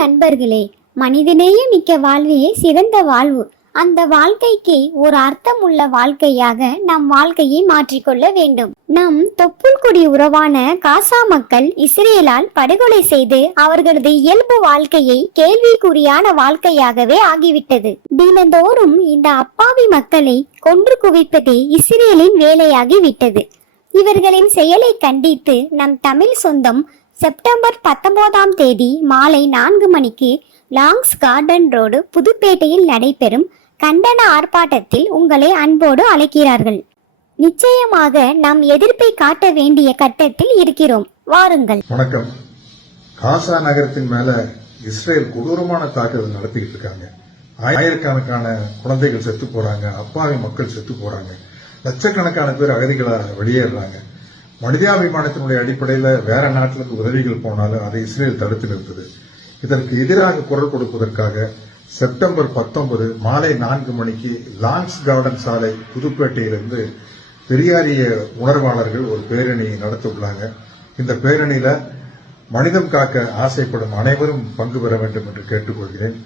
நண்பர்களே, மனிதநேய மிக்க வாழ்வே சிறந்த வாழ்வு. அந்த வாழ்க்கைக்கு ஒரு அர்த்தம் உள்ள வாழ்க்கையாக நம் வாழ்க்கையை மாற்றிக்கொள்ள வேண்டும். நம் தொப்புள்குடி உறவான காசா மக்கள் இஸ்ரேலால் படுகொலை செய்து அவர்களது இயல்பு வாழ்க்கையை கேள்விக்குறியான வாழ்க்கையாகவே ஆகிவிட்டது. தினந்தோறும் இந்த அப்பாவி மக்களை கொன்று குவிப்பதே இஸ்ரேலின் வேலையாகிவிட்டது. இவர்களின் செயலை கண்டித்து நம் தமிழ் சொந்தம் செப்டம்பர் 19ஆம் தேதி மாலை 4 மணிக்கு லாங்ஸ் கார்டன் ரோடு புதுப்பேட்டையில் நடைபெறும் கண்டன ஆர்ப்பாட்டத்தில் உங்களை அன்போடு அழைக்கிறார்கள். நிச்சயமாக நாம் எதிர்ப்பை காட்ட வேண்டிய கட்டத்தில் இருக்கிறோம். வாருங்கள். வணக்கம். காசா நகரத்தின் மேல இஸ்ரேல் கொடூரமான தாக்குதல் நடத்திக்கிட்டு இருக்காங்க. ஆயிரக்கணக்கான குழந்தைகள் செத்து போறாங்க, அப்பாவி மக்கள் செத்து போறாங்க, லட்சக்கணக்கான பேர் அகதிகளாக வெளியேறாங்க. மனிதாபிமானத்தினுடைய அடிப்படையில வேற நாட்டிலிருந்து உதவிகள் போனாலும் அதை இஸ்ரேல் தடுத்து நிறுத்துது. இதற்கு எதிராக குரல் கொடுப்பதற்காக செப்டம்பர் 19 மாலை 4 மணிக்கு லான்ஸ் கார்டன் சாலை புதுப்பேட்டையிலிருந்து பெரியாரிய உணர்வாளர்கள் ஒரு பேரணி நடத்த உள்ளாங்க. இந்த பேரணியில மனிதம் காக்க ஆசைப்படும் அனைவரும் பங்கு பெற வேண்டும் என்று கேட்டுக்கொள்கிறேன்.